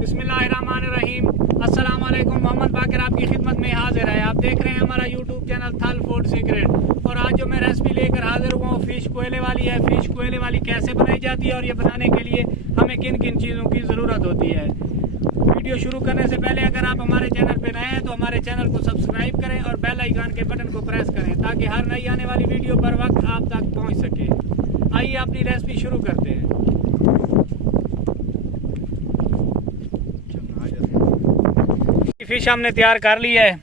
बिस्मिल्लाहिर्रहमानिर्रहीम। अस्सलाम वालेकुम। मोहम्मद बाकिर आपकी खिदमत में हाजिर है। आप देख रहे हैं हमारा यूट्यूब चैनल थालफूड सीक्रेट। और आज जो मैं रेसिपी लेकर हाजिर हुआ हूँ फ़िश कोयले वाली है। फ़िश कोयले वाली कैसे बनाई जाती है और ये बनाने के लिए हमें किन किन चीज़ों की ज़रूरत होती है। वीडियो शुरू करने से पहले अगर आप हमारे चैनल पर नए हैं तो हमारे चैनल को सब्सक्राइब करें और बेल आइकन के बटन को प्रेस करें ताकि हर नई आने वाली वीडियो पर वक्त आप तक पहुँच सके। आइए अपनी रेसिपी शुरू करते हैं। फिश हमने तैयार कर लिया है।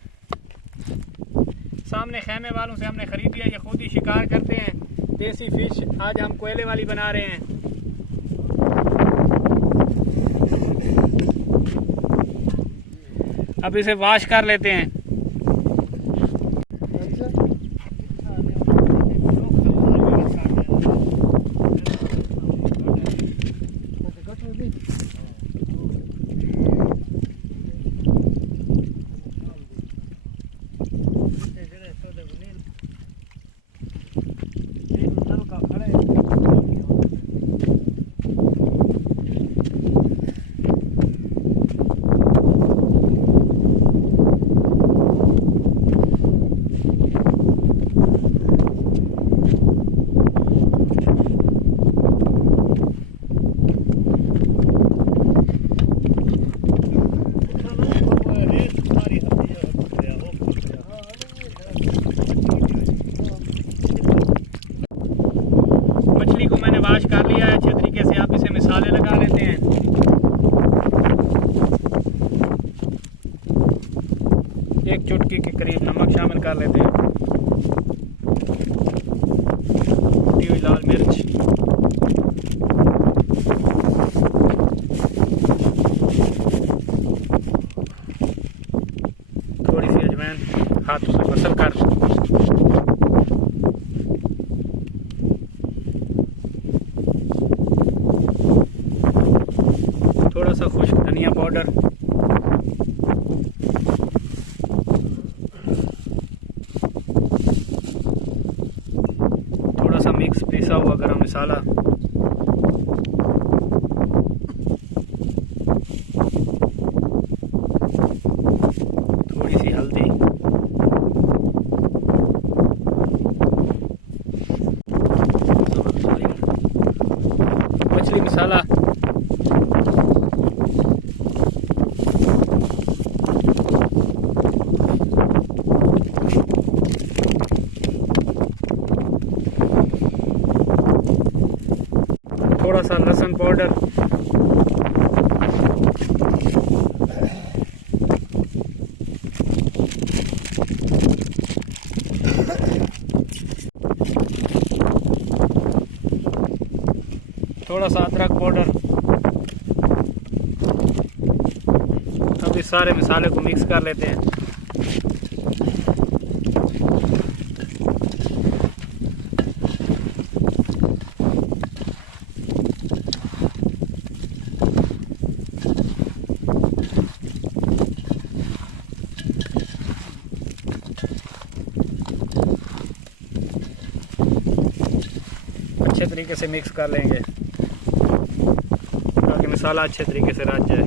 सामने खेमे वालों से हमने खरीद लिया। ये खुद ही शिकार करते हैं। देसी फिश आज हम कोयले वाली बना रहे हैं। अब इसे वॉश कर लेते हैं। वॉश कर लिया है अच्छे तरीके से। आप इसे मसाले लगा लेते हैं। एक चुटकी के करीब नमक शामिल कर लेते हैं। कुटी हुई लाल मिर्च, थोड़ी सी अजवाइन हाथों से मसल कर, थोड़ा सा खुश्क धनिया पाउडर, थोड़ा सा मिक्स पिसा हुआ गरम मसाला, थोड़ी सी हल्दी, मछली मसाला, थोड़ा सा लहसुन पाउडर, थोड़ा सा अदरक पाउडर। अब इस सारे मसाले को मिक्स कर लेते हैं। अच्छे तरीके से मिक्स कर लेंगे ताकि मसाला अच्छे तरीके से रच जाए।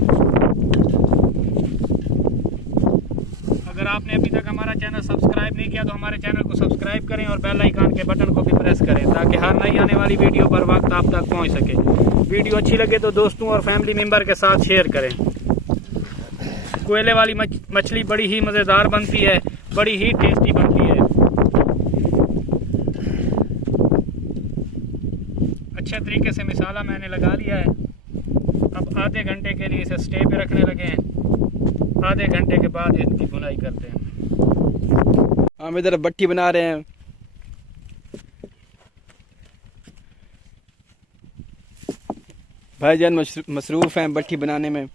अगर आपने अभी तक हमारा चैनल सब्सक्राइब नहीं किया तो हमारे चैनल को सब्सक्राइब करें और बेल आइकन के बटन को भी प्रेस करें ताकि हर नई आने वाली वीडियो पर वक्त आप तक पहुंच सके। वीडियो अच्छी लगे तो दोस्तों और फैमिली मेम्बर के साथ शेयर करें। कोयले वाली मछली बड़ी ही मज़ेदार बनती है, बड़ी ही टेस्टी बनती है। अच्छे तरीके से मसाला मैंने लगा लिया है। अब आधे घंटे के लिए इसे स्टे पे रखने लगे हैं। आधे घंटे के बाद इनकी भुनाई करते हैं। हम इधर भट्टी बना रहे हैं। भाईजान मसरूफ़ हैं भट्टी बनाने में।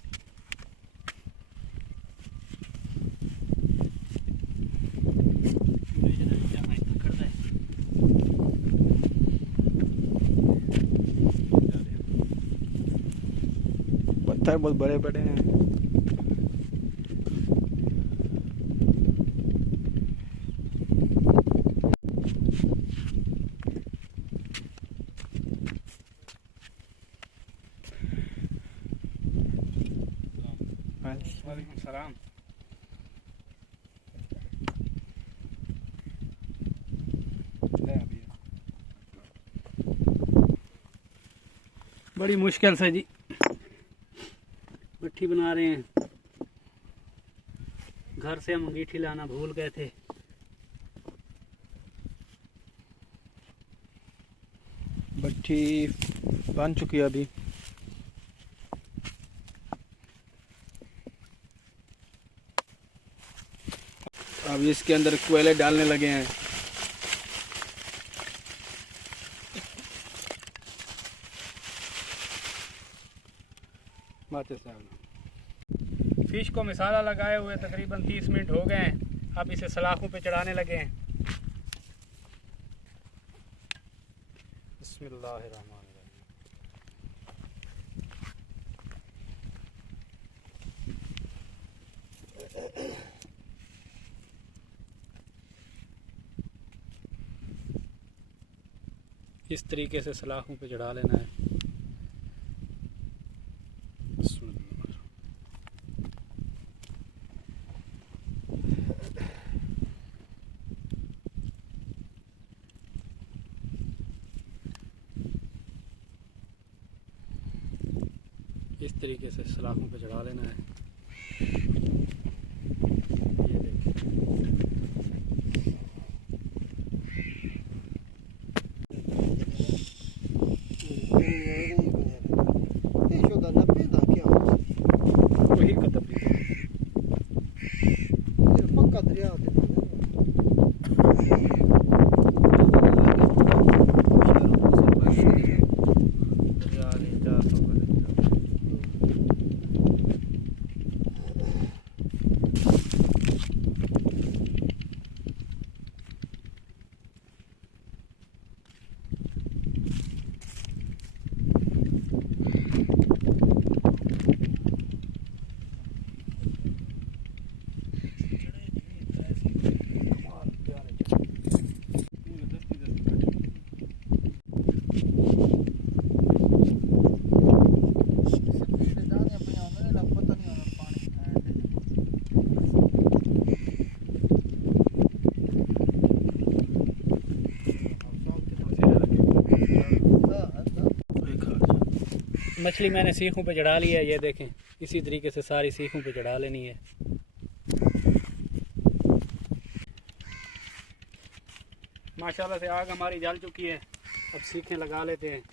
पत्थर बहुत बड़े बड़े हैं। वालेकुम सलाम। बड़ी मुश्किल से जी भट्ठी बना रहे हैं। घर से हम अंगीठी लाना भूल गए थे। भट्ठी बन चुकी है अभी। अब इसके अंदर कोयले डालने लगे हैं। फिश को मसाला लगाए हुए तकरीबन 30 मिनट हो गए हैं। अब इसे सलाखों पे चढ़ाने लगे हैं। बिस्मिल्लाहिर्रहमानिर्रहीम। इस तरीके से सलाखों पे चढ़ा लेना है। इस तरीके से सलाखों पे चढ़ा लेना है। ये देखिए वही कतब पक्का दरिया मछली मैंने सीखों पे चढ़ा ली है। ये देखें, इसी तरीके से सारी सीखों पे चढ़ा लेनी है। माशाल्लाह से आग हमारी जल चुकी है। अब सीखें लगा लेते हैं।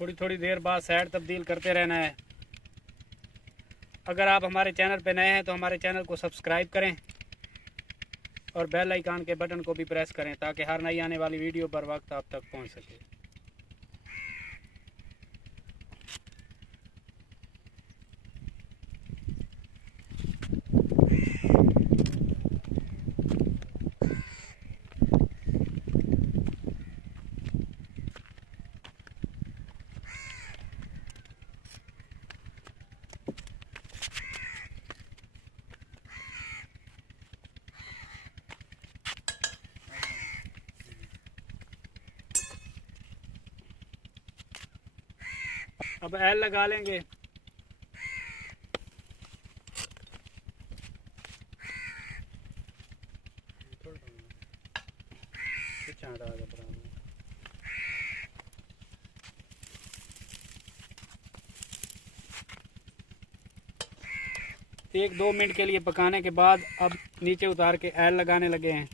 थोड़ी थोड़ी देर बाद साइड तब्दील करते रहना है। अगर आप हमारे चैनल पे नए हैं तो हमारे चैनल को सब्सक्राइब करें और बेल आइकन के बटन को भी प्रेस करें ताकि हर नई आने वाली वीडियो पर वक्त आप तक पहुंच सके। अब एल लगा लेंगे। 1-2 मिनट के लिए पकाने के बाद अब नीचे उतार के ऑयल लगाने लगे हैं।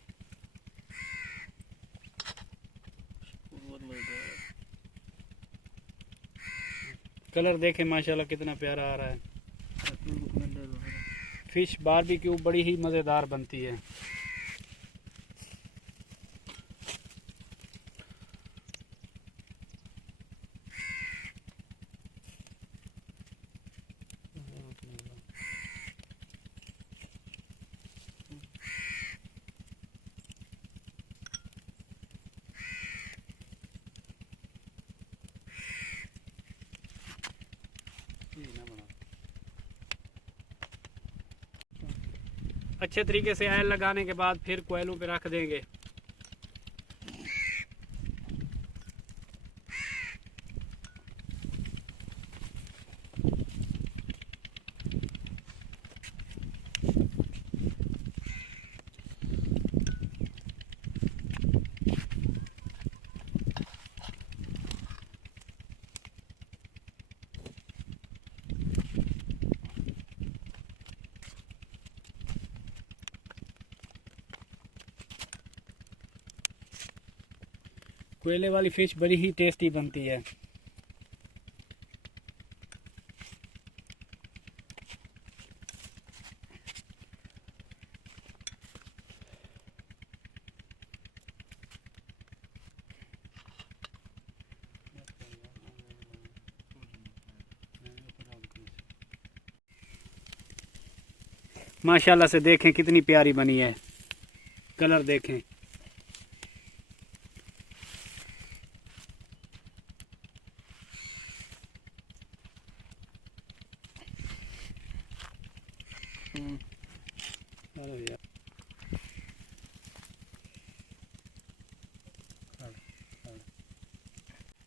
कलर देखें माशाल्लाह कितना प्यारा आ रहा है। फिश बारबेक्यू बड़ी ही मज़ेदार बनती है। अच्छे तरीके से ऑयल लगाने के बाद फिर कोयलों पे रख देंगे। कोयले वाली फिश बड़ी ही टेस्टी बनती है। माशाल्लाह से देखें कितनी प्यारी बनी है। कलर देखें।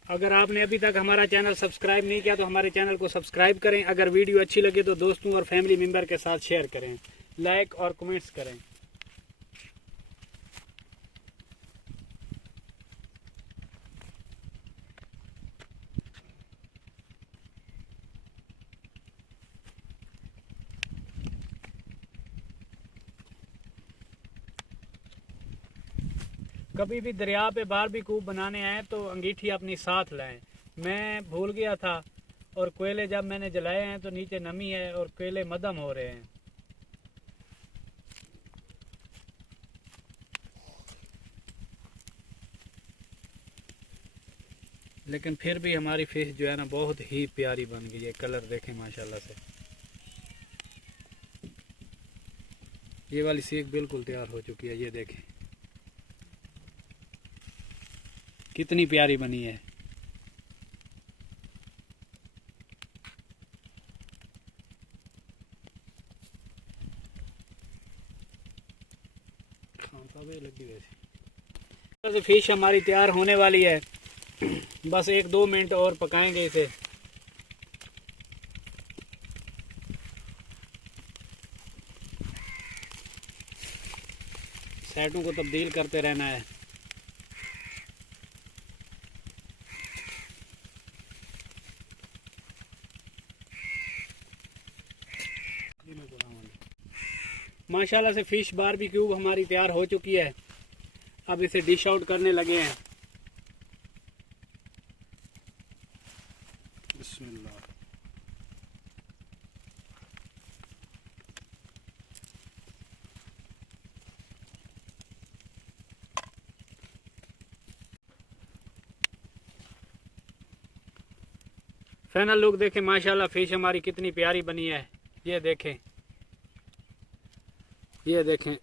अगर आपने अभी तक हमारा चैनल सब्सक्राइब नहीं किया तो हमारे चैनल को सब्सक्राइब करें। अगर वीडियो अच्छी लगे तो दोस्तों और फैमिली मेंबर के साथ शेयर करें, लाइक और कमेंट्स करें। कभी भी दरिया पे बारबेक्यू बनाने आए तो अंगीठी अपनी साथ लाएं। मैं भूल गया था और कोयले जब मैंने जलाए हैं तो नीचे नमी है और कोयले मदम हो रहे हैं। लेकिन फिर भी हमारी फिश जो है ना बहुत ही प्यारी बन गई है। कलर देखें माशाल्लाह से। ये वाली सीख बिल्कुल तैयार हो चुकी है। ये देखें कितनी प्यारी बनी है। वैसे फिश हमारी तैयार होने वाली है। बस 1-2 मिनट और पकाएंगे इसे। साइडों को तब्दील करते रहना है। माशाल्लाह से फिश बारबेक्यू हमारी तैयार हो चुकी है। अब इसे डिश आउट करने लगे हैं। बिस्मिल्लाह। फाइनल लुक देखें माशाल्लाह फिश हमारी कितनी प्यारी बनी है। ये देखें, ये देखें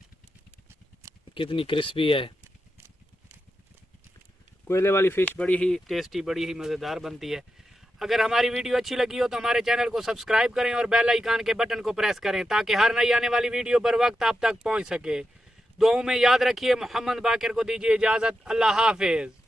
कितनी क्रिस्पी है। कोयले वाली फ़िश बड़ी ही टेस्टी, बड़ी ही मज़ेदार बनती है। अगर हमारी वीडियो अच्छी लगी हो तो हमारे चैनल को सब्सक्राइब करें और बेल आइकन के बटन को प्रेस करें ताकि हर नई आने वाली वीडियो बर वक्त आप तक पहुंच सके। दुआओं में याद रखिए। मोहम्मद बाकिर को दीजिए इजाज़त। अल्लाह हाफिज़।